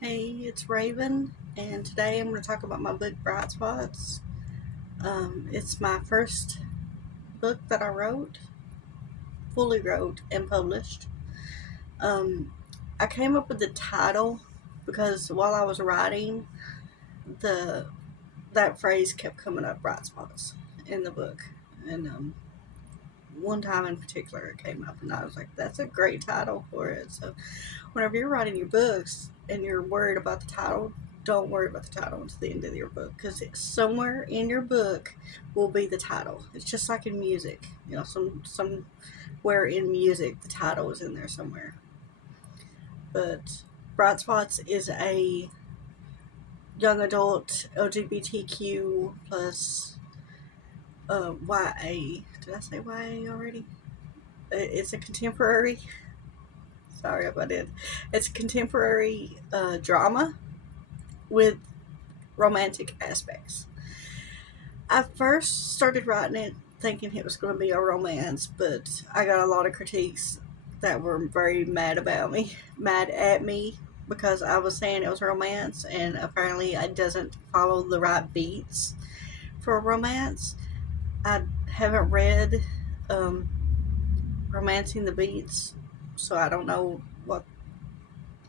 Hey, it's Raven, and today I'm going to talk about my book Bright Spots. It's my first book that I wrote, fully wrote, and published. Um, I came up with the title because while I was writing, the that phrase kept coming up, bright spots, in the book, and one time in particular it came up, and I was like, "That's a great title for it." So whenever you're writing your books and you're worried about the title, don't worry about the title until the end of your book, because somewhere in your book will be the title. It's just like in music, somewhere in music the title is in there somewhere. But Bright Spots is a young adult LGBTQ plus YA. Did I say YA already? It's a contemporary. Sorry if I did. It's a contemporary drama with romantic aspects. I first started writing it thinking it was going to be a romance, but I got a lot of critiques that were very mad at me, because I was saying it was romance, and apparently it doesn't follow the right beats for a romance. I haven't read um, Romancing the Beats, so I don't know what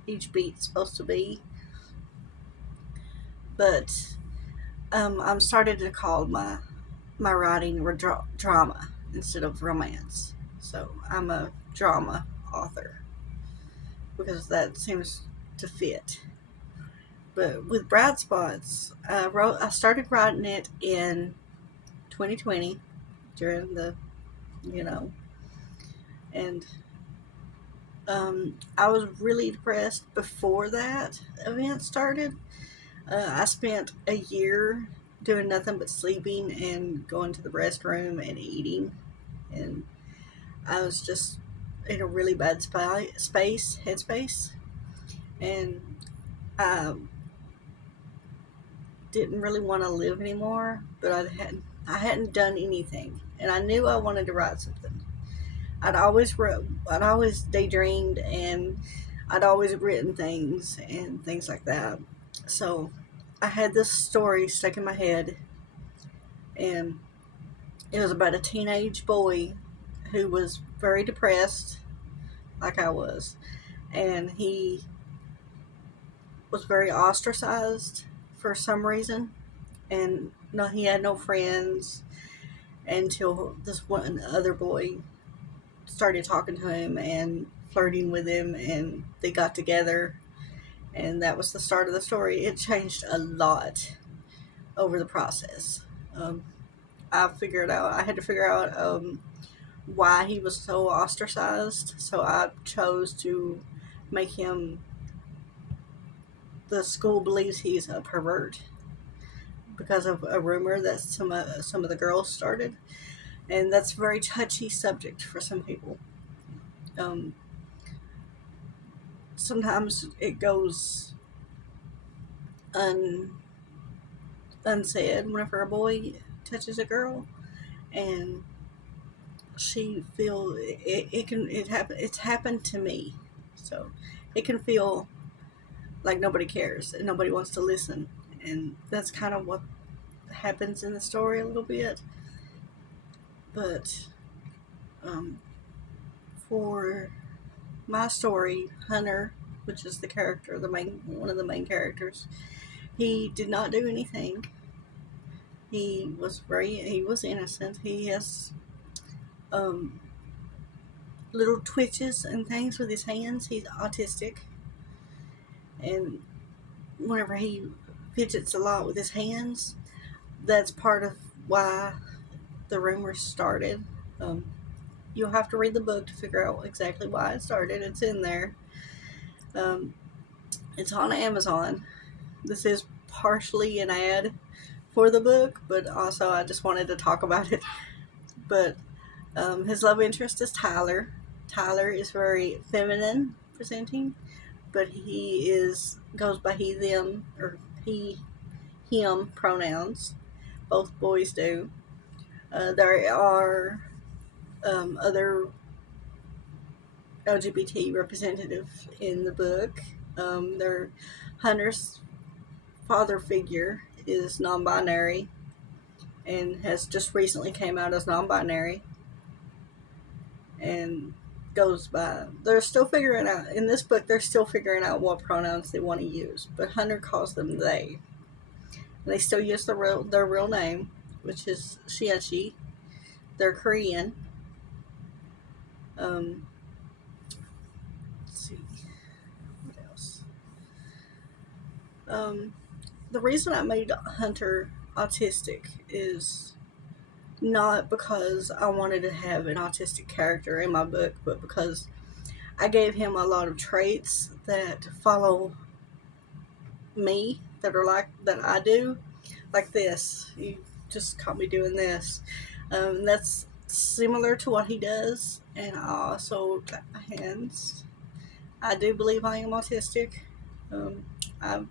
each beat's supposed to be, but I'm starting to call my writing drama instead of romance. So I'm a drama author because that seems to fit. But with Bright Spots, I started writing it in 2020 during the, you know, and I was really depressed before that event started. I spent a year doing nothing but sleeping and going to the restroom and eating, and I was just in a really bad headspace, and I didn't really want to live anymore. But I hadn't done anything, and I knew I wanted to write something. I'd always daydreamed, and I'd always written things and things like that. So I had this story stuck in my head, and it was about a teenage boy who was very depressed, like I was, and he was very ostracized for some reason, and no, he had no friends until this one other boy started talking to him and flirting with him, and they got together, and that was the start of the story. It changed a lot over the process. Um, I had to figure out why he was so ostracized, so I chose to make him. The school believes he's a pervert because of a rumor that some of the girls started, and that's a very touchy subject for some people. Um, Sometimes it goes un, unsaid whenever a boy touches a girl, and she feel it can it happen. It's happened to me, so it can feel like nobody cares and nobody wants to listen, and that's kind of what happens in the story a little bit. But um, for my story, Hunter, which is the character, the main one of the main characters, he did not do anything. He was innocent. He has um, little twitches and things with his hands. He's autistic, and whenever he fidgets a lot with his hands, that's part of why the rumors started. Um, you'll have to read the book to figure out exactly why it started. It's in there. Um, it's on Amazon. This is partially an ad for the book, but also I just wanted to talk about it. But his love interest is Tyler. Tyler is very feminine presenting, but he is goes by he them or he him pronouns. Both boys do. There are other LGBT representative in the book. Their Hunter's father figure is non-binary and has just recently came out as non-binary, and goes by, they're still figuring out, in this book they're still figuring out what pronouns they want to use, but Hunter calls them they. They still use their real name, which is Xianxi. They're Korean. Let's see, what else? The reason I made Hunter autistic is not because I wanted to have an autistic character in my book, but because I gave him a lot of traits that follow me, that are like, that I do, like this. You just caught me doing this. That's similar to what he does, and I also clap my hands. I do believe I am autistic. I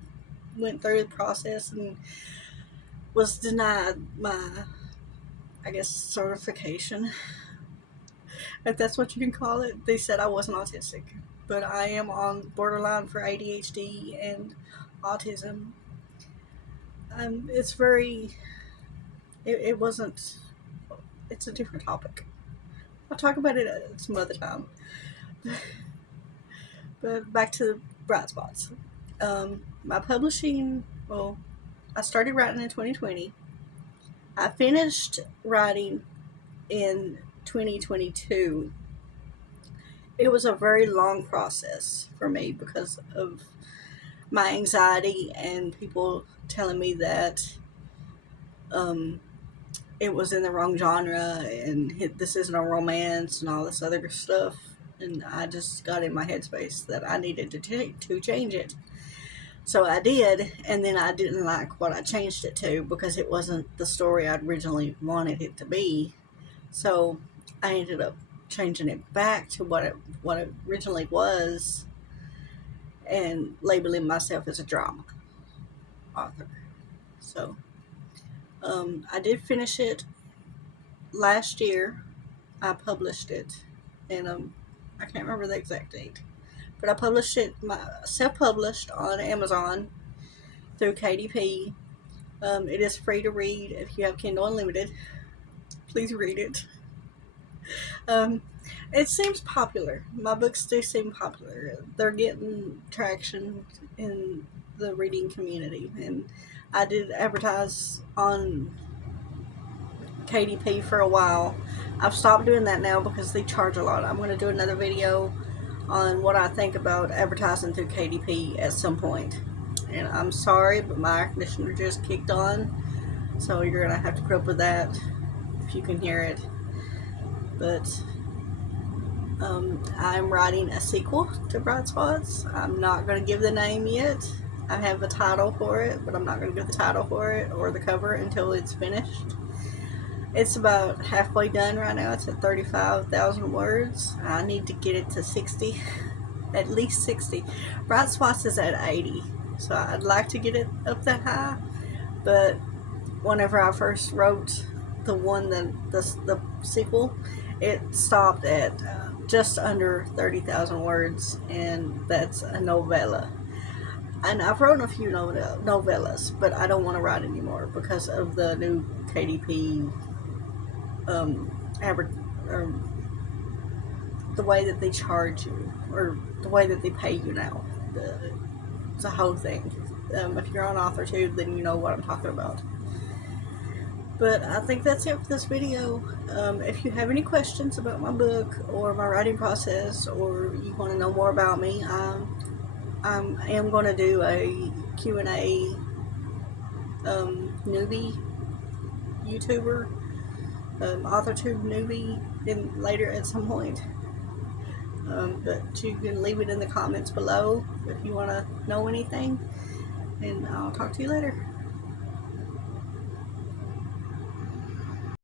went through the process and was denied my, I guess, certification, if that's what you can call it. They said I wasn't autistic, but I am on borderline for ADHD and autism. It's very, it wasn't, it's a different topic. I'll talk about it at some other time. But back to Bright Spots. My publishing, well, I started writing in 2020. I finished writing in 2022. It was a very long process for me because of my anxiety and people telling me that it was in the wrong genre and this isn't a romance and all this other stuff. And I just got in my headspace that I needed to change it. So I did, and then I didn't like what I changed it to because it wasn't the story I originally wanted it to be. So I ended up changing it back to what it originally was, and labeling myself as a drama author. So I did finish it last year. I published it, and I can't remember the exact date, but I published it, self-published on Amazon through KDP. It is free to read if you have Kindle Unlimited. Please read it. It seems popular. My books do seem popular. They're getting traction in the reading community, and I did advertise on KDP for a while. I've stopped doing that now because they charge a lot. I'm going to do another video on what I think about advertising through KDP at some point. And I'm sorry, but my air conditioner just kicked on, so you're going to have to put up with that if you can hear it. But I'm writing a sequel to Bright Spots. I'm not going to give the name yet. I have a title for it, but I'm not going to give the title for it or the cover until it's finished. It's about halfway done right now. It's at 35,000 words. I need to get it to 60, at least 60. Bright Spots is at 80, so I'd like to get it up that high. But whenever I first wrote the sequel, it stopped at just under 30,000 words, and that's a novella. And I've written a few novellas, but I don't want to write anymore because of the new KDP the way that they charge you, or the way that they pay you now. It's a whole thing. If you're on AuthorTube, then you know what I'm talking about. But I think that's it for this video. If you have any questions about my book or my writing process, or you want to know more about me, I am going to do a Q&A newbie YouTuber, AuthorTube newbie, later at some point. But you can leave it in the comments below if you want to know anything, and I'll talk to you later.